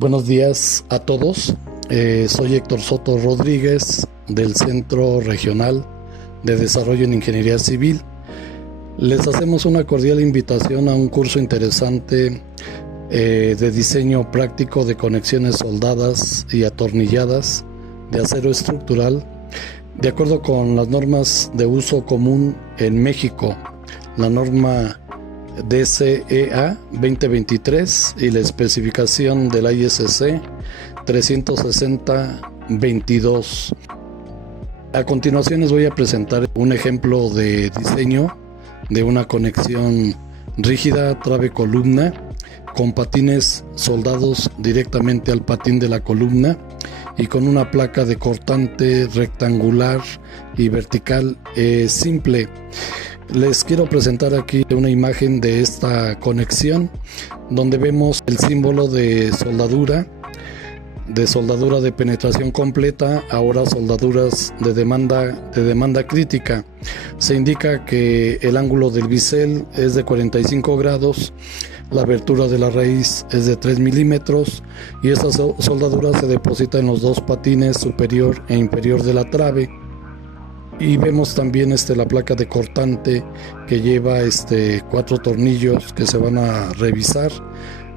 Buenos días a todos. Soy Héctor Soto Rodríguez del Centro Regional de Desarrollo en Ingeniería Civil. Les hacemos una cordial invitación a un curso interesante de diseño práctico de conexiones soldadas y atornilladas de acero estructural de acuerdo con las normas de uso común en México, la norma DCEA 2023 y la especificación de la ISC 360-22. A continuación les voy a presentar un ejemplo de diseño de una conexión rígida trave-columna con patines soldados directamente al patín de la columna y con una placa de cortante rectangular y vertical simple. Les quiero presentar aquí una imagen de esta conexión donde vemos el símbolo de soldadura de penetración completa, ahora soldaduras de demanda crítica. Se indica que el ángulo del bisel es de 45 grados, la abertura de la raíz es de 3 milímetros y esta soldadura se deposita en los dos patines superior e inferior de la trave. Y vemos también la placa de cortante que lleva 4 tornillos que se van a revisar: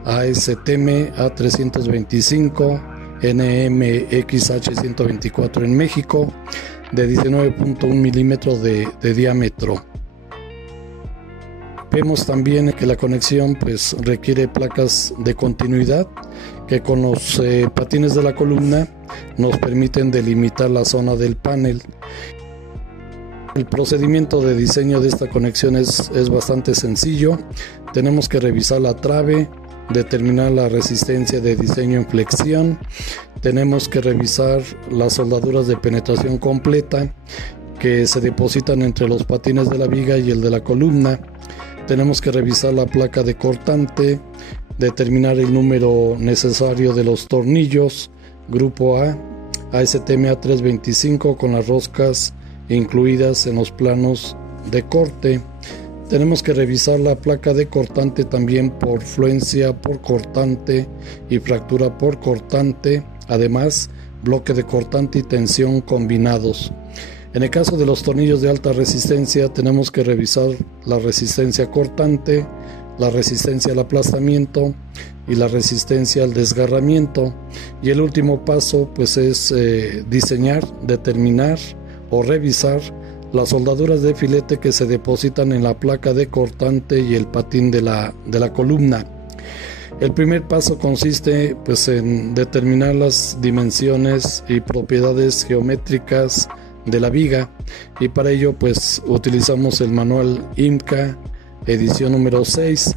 ASTM A325, NMXH 124 en México, de 19.1 milímetros de diámetro. Vemos también que la conexión requiere placas de continuidad que con los patines de la columna nos permiten delimitar la zona del panel. El procedimiento de diseño de esta conexión es bastante sencillo. Tenemos que revisar la trave, determinar la resistencia de diseño en flexión, tenemos que revisar las soldaduras de penetración completa que se depositan entre los patines de la viga y el de la columna, tenemos que revisar la placa de cortante, determinar el número necesario de los tornillos, grupo A, ASTM A325 con las roscas incluidas en los planos de corte. Tenemos que revisar la placa de cortante también por fluencia por cortante y fractura por cortante, además bloque de cortante y tensión combinados. En el caso de los tornillos de alta resistencia tenemos que revisar la resistencia cortante, la resistencia al aplastamiento y la resistencia al desgarramiento, y el último paso es diseñar, determinar o revisar las soldaduras de filete que se depositan en la placa de cortante y el patín de la columna. El primer paso consiste en determinar las dimensiones y propiedades geométricas de la viga, y para ello utilizamos el manual IMCA edición número 6.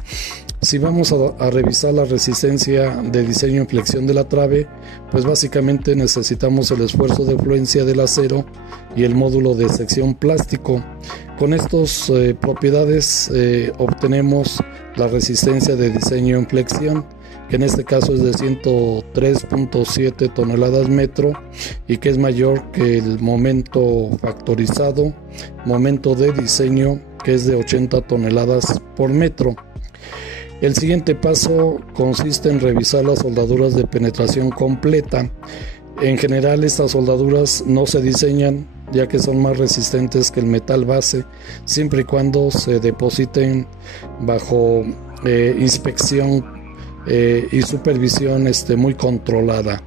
Si vamos a revisar la resistencia de diseño en flexión de la trave, básicamente necesitamos el esfuerzo de fluencia del acero y el módulo de sección plástico. Con estas propiedades obtenemos la resistencia de diseño en flexión, que en este caso es de 103.7 toneladas metro y que es mayor que el momento factorizado, momento de diseño, que es de 80 toneladas por metro. El siguiente paso consiste en revisar las soldaduras de penetración completa. En general, estas soldaduras no se diseñan ya que son más resistentes que el metal base, siempre y cuando se depositen bajo inspección y supervisión muy controlada.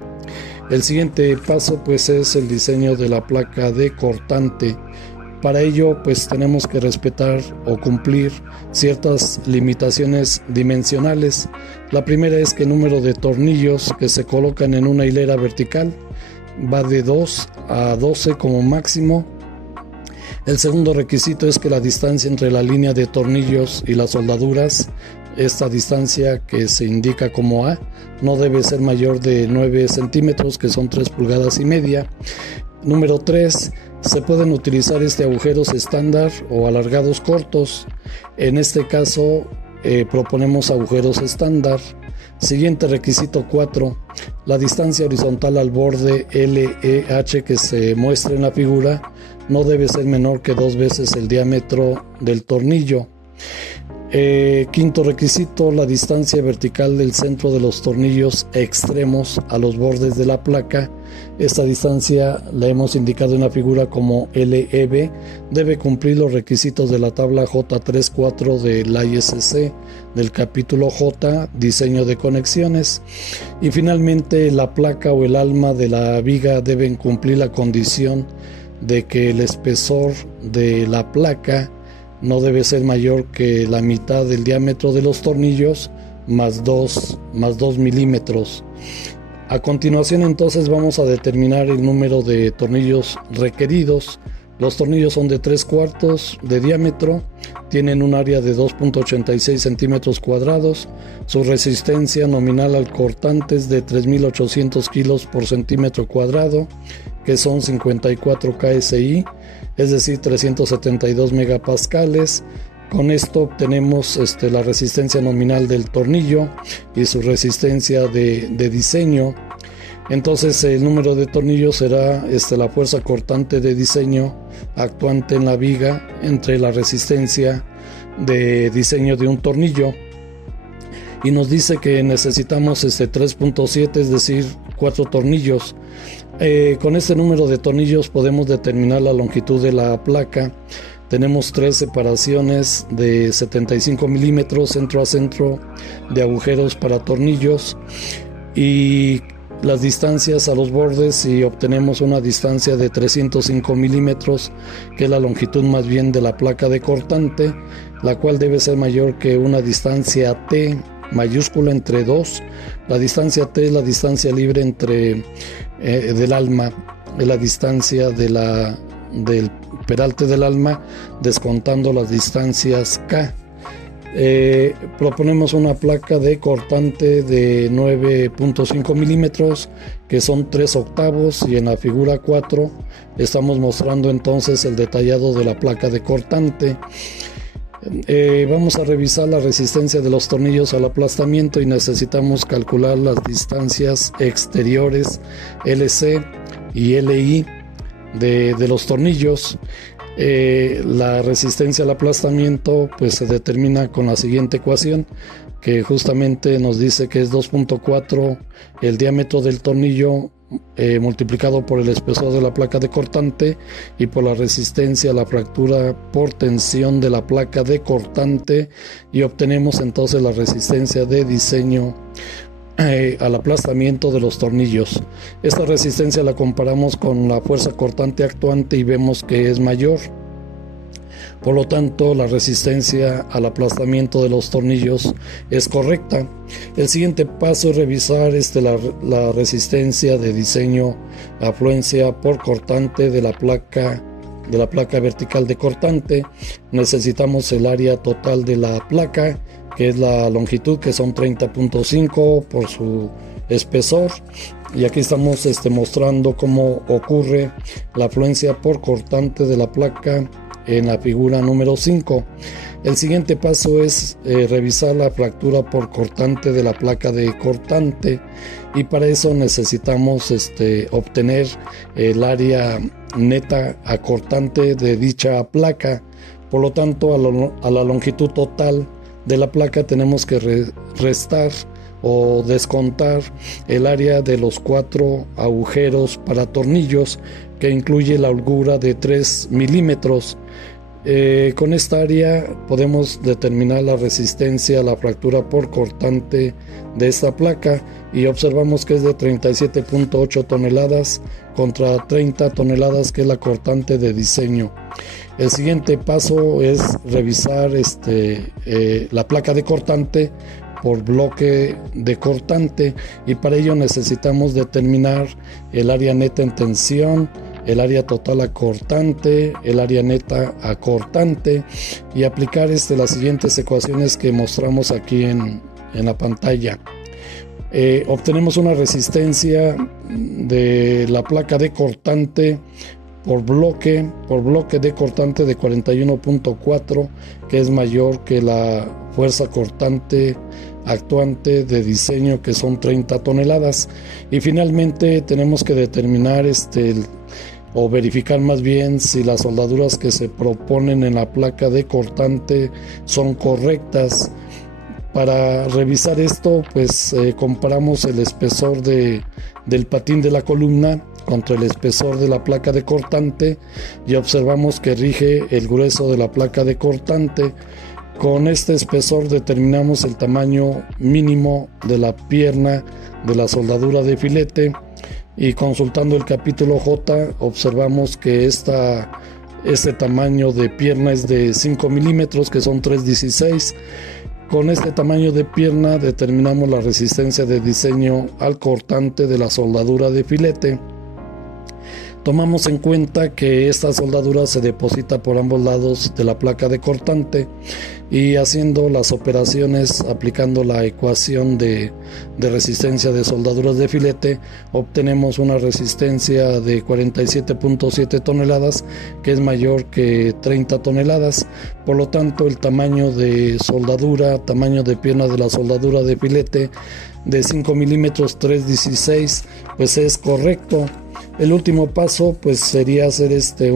El siguiente paso es el diseño de la placa de cortante. Para ello tenemos que respetar o cumplir ciertas limitaciones dimensionales. La primera es que el número de tornillos que se colocan en una hilera vertical va de 2 a 12 como máximo. El segundo requisito es que la distancia entre la línea de tornillos y las soldaduras, esta distancia que se indica como A, no debe ser mayor de 9 centímetros, que son 3 pulgadas y media. Número 3. Se pueden utilizar agujeros estándar o alargados cortos. En este caso proponemos agujeros estándar. Siguiente requisito 4. La distancia horizontal al borde LEH que se muestra en la figura no debe ser menor que 2 veces el diámetro del tornillo. Quinto requisito, la distancia vertical del centro de los tornillos extremos a los bordes de la placa. Esta distancia la hemos indicado en la figura como LEB. Debe cumplir los requisitos de la tabla J34 de la ISC del capítulo J, diseño de conexiones. Y finalmente, la placa o el alma de la viga deben cumplir la condición de que el espesor de la placa no debe ser mayor que la mitad del diámetro de los tornillos más 2 milímetros. A continuación, entonces, vamos a determinar el número de tornillos requeridos. Los tornillos son de 3/4 de diámetro, tienen un área de 2.86 centímetros cuadrados, su resistencia nominal al cortante es de 3.800 kilos por centímetro cuadrado, que son 54 KSI, es decir, 372 megapascales. Con esto obtenemos la resistencia nominal del tornillo y su resistencia de diseño. Entonces, el número de tornillos será la fuerza cortante de diseño actuante en la viga entre la resistencia de diseño de un tornillo. Y nos dice que necesitamos 3.7, es decir, 4 tornillos. Con este número de tornillos podemos determinar la longitud de la placa. Tenemos 3 separaciones de 75 milímetros centro a centro de agujeros para tornillos y las distancias a los bordes, y obtenemos una distancia de 305 milímetros, que es la longitud más bien de la placa de cortante, la cual debe ser mayor que una distancia T mayúscula entre 2. La distancia T es la distancia libre entre del alma, es la distancia del peralte del alma, descontando las distancias K. Proponemos una placa de cortante de 9.5 milímetros, que son 3 octavos, y en la figura 4 estamos mostrando entonces el detallado de la placa de cortante. Vamos a revisar la resistencia de los tornillos al aplastamiento y necesitamos calcular las distancias exteriores LC y LI de los tornillos. La resistencia al aplastamiento pues se determina con la siguiente ecuación, que justamente nos dice que es 2.4 el diámetro del tornillo multiplicado por el espesor de la placa de cortante y por la resistencia a la fractura por tensión de la placa de cortante, y obtenemos entonces la resistencia de diseño al aplastamiento de los tornillos. Esta resistencia la comparamos con la fuerza cortante actuante y vemos que es mayor. Por lo tanto, la resistencia al aplastamiento de los tornillos es correcta. El siguiente paso es revisar la resistencia de diseño, afluencia por cortante de la placa vertical de cortante. Necesitamos el área total de la placa, que es la longitud, que son 30.5 por su espesor, y aquí estamos mostrando cómo ocurre la afluencia por cortante de la placa en la figura número 5. El siguiente paso es revisar la fractura por cortante de la placa de cortante, y para eso necesitamos obtener el área neta a cortante de dicha placa. Por lo tanto, a la longitud total de la placa tenemos que restar o descontar el área de los 4 agujeros para tornillos, que incluye la holgura de 3 milímetros. Con esta área podemos determinar la resistencia a la fractura por cortante de esta placa, y observamos que es de 37.8 toneladas contra 30 toneladas, que es la cortante de diseño. El siguiente paso es revisar la placa de cortante por bloque de cortante, y para ello necesitamos determinar el área neta en tensión, el área total a cortante, el área neta a cortante, y aplicar las siguientes ecuaciones que mostramos aquí en la pantalla. Obtenemos una resistencia de la placa de cortante por bloque de cortante de 41.4, que es mayor que la fuerza cortante actuante de diseño, que son 30 toneladas. Y finalmente tenemos que determinar o verificar más bien si las soldaduras que se proponen en la placa de cortante son correctas. Para revisar esto, pues comparamos el espesor del patín de la columna contra el espesor de la placa de cortante y observamos que rige el grueso de la placa de cortante. Con este espesor determinamos el tamaño mínimo de la pierna de la soldadura de filete, y consultando el capítulo J observamos que este tamaño de pierna es de 5 milímetros, que son 3/16. Con este tamaño de pierna determinamos la resistencia de diseño al cortante de la soldadura de filete. Tomamos en cuenta que esta soldadura se deposita por ambos lados de la placa de cortante, y haciendo las operaciones aplicando la ecuación de resistencia de soldaduras de filete obtenemos una resistencia de 47.7 toneladas, que es mayor que 30 toneladas. Por lo tanto, el tamaño de soldadura, tamaño de pierna de la soldadura de filete de 5 milímetros 3/16 pues es correcto. El último paso pues sería hacer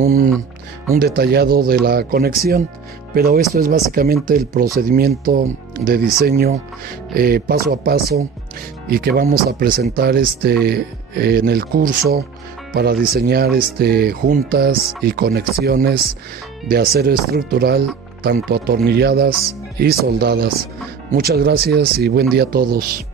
un detallado de la conexión, pero esto es básicamente el procedimiento de diseño paso a paso, y que vamos a presentar en el curso para diseñar juntas y conexiones de acero estructural, tanto atornilladas y soldadas. Muchas gracias y buen día a todos.